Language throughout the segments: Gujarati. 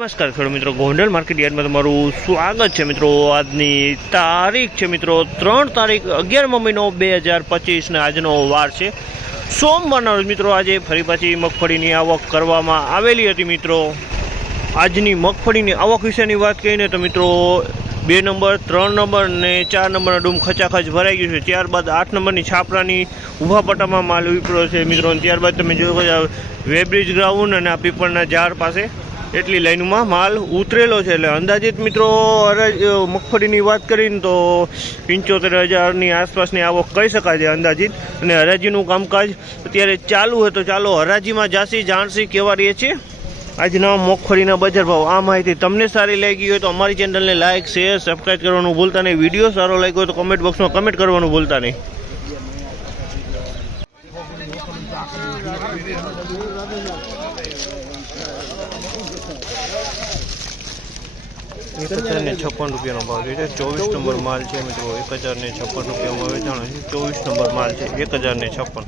નમસ્કાર ખેડૂત મિત્રો, ગોંડલ માર્કેટ યાર્ડમાં તમારું સ્વાગત છે મિત્રો। આજની તારીખ છે મિત્રો 3 તારીખ 11મો મહિનો 2025 ને આજનો વાર છે સોમવારના રોજ મિત્રો। આજે ફરી પાછી મગફળીની આવક કરવામાં આવેલી હતી મિત્રો। આજની મગફળીની આવક વિશેની વાત કહીને તો મિત્રો 2 નંબર 3 નંબર ને 4 નંબરના ડૂમ ખચાખચ ભરાઈ ગયું છે। ત્યારબાદ 8 નંબરની છાપરાની ઊભા પટ્ટામાં માલ વિપરો છે મિત્રો। ત્યારબાદ તમે જોયો વેબ્રિજ ગ્રાઉન્ડ અને આ પીપળના ઝાડ પાસે એટલી લાઈનમાં માલ ઉતરેલો છે। એટલે અંદાજિત મિત્રો મગફળીની વાત કરીને તો 75,000ની આસપાસની આવક કહી શકાય છે અંદાજિત। અને હરાજીનું કામકાજ અત્યારે ચાલુ હોય તો ચાલો હરાજીમાં જાસી જાણસી કેવા રહીએ છીએ આજના મગફળીના બજાર ભાવ। આ માહિતી તમને સારી લાગી હોય તો અમારી ચેનલને લાઇક શેર સબસ્ક્રાઈબ કરવાનું ભૂલતા નહીં। વિડીયો સારો લાગ્યો હોય તો કમેન્ટ બોક્સમાં કમેન્ટ કરવાનું ભૂલતા નહીં। 1056 રૂપિયાનો ભાવ છે। 24 નંબર માલ છે મિત્રો। 1056 રૂપિયામાં વેચાણો છે। 24 નંબર માલ છે 1056।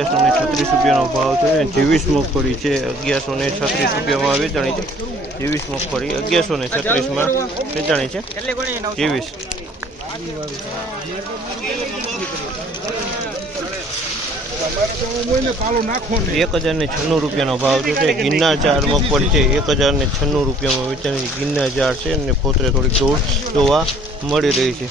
₹1136 ભાવ છે। 23 મગફળી છે 1136 રૂપિયામાં વેચાણી છે। 23 મગફળી 1136માં વેચાણી છે। 23 1096 રૂપિયાનો ભાવ છે। ગિરનાર 4 મગફળી છે 1096 રૂપિયામાં વેચાણી। ગિરનાર 4 છે અને પોતરે થોડીક દૂર જોવા મળી રહી છે।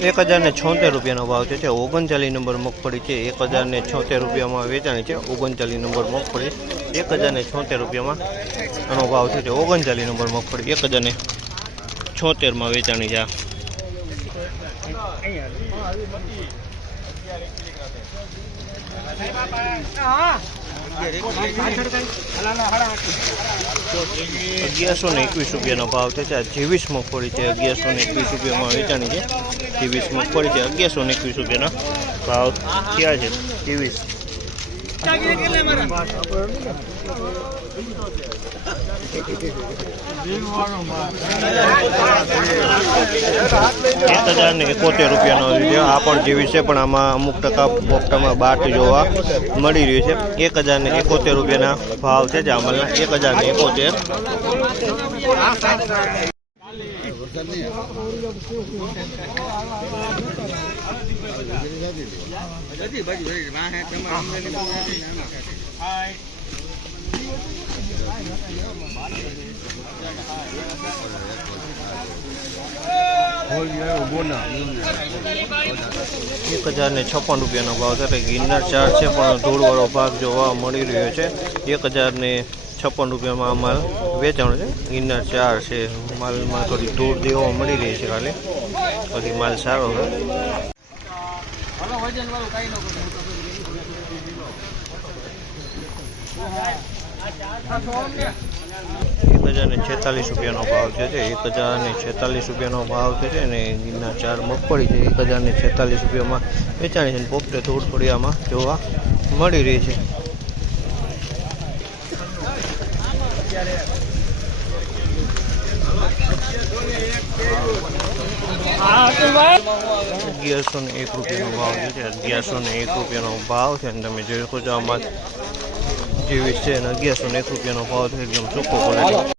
₹1076 ભાવ છે। 39 નંબર મગફળી છે 1076 રૂપિયામાં વેચાણી છે। 39 નંબર મગફળી 1076 રૂપિયામાં આનો ભાવ છે। 39 નંબર મગફળી 1076માં વેચાણી છે। ₹1121 ભાવ છે। 23 મગફળી છે 1121 રૂપિયામાં વેચાણી છે। 23 મગફળી છે 1121 રૂપિયાના ભાવ થયા છે। 23 ₹1071 રૂપિયાનો છે। આ પણ જેવી છે પણ આમાં અમુક ટકા પોપટામાં બાટ જોવા મળી રહ્યું છે। 1071 રૂપિયાના ભાવ છે જામલના। 1071 ₹1056 રૂપિયાનો ભાવ છે। ગિરનાર 4 છે પણ ધૂળવાળો ભાગ જોવા મળી રહ્યો છે। 1056 રૂપિયામાં માલ વેચાણો છે। ગિરનાર 4 છે માલમાં થોડી ધૂળ જોવા મળી રહી છે ખાલી, બાકી માલ સારો છે। 1046 રૂપિયાનો ભાવ છે। 1046 રૂપિયાનો ભાવ છે અને ગિરનાર 4 મગફળી છે 1046 રૂપિયામાં વેચાણી છે। પોપટે ધૂળ થોડી આમાં જોવા મળી રહી છે। 1101 રૂપિયાનો ભાવ છે। 1101 રૂપિયાનો ભાવ છે અને તમે જોઈ શકો છો આમાં 23 છે અને 1101 રૂપિયાનો ભાવ છે। એકદમ ચોખ્ખો ક્વોલિટી।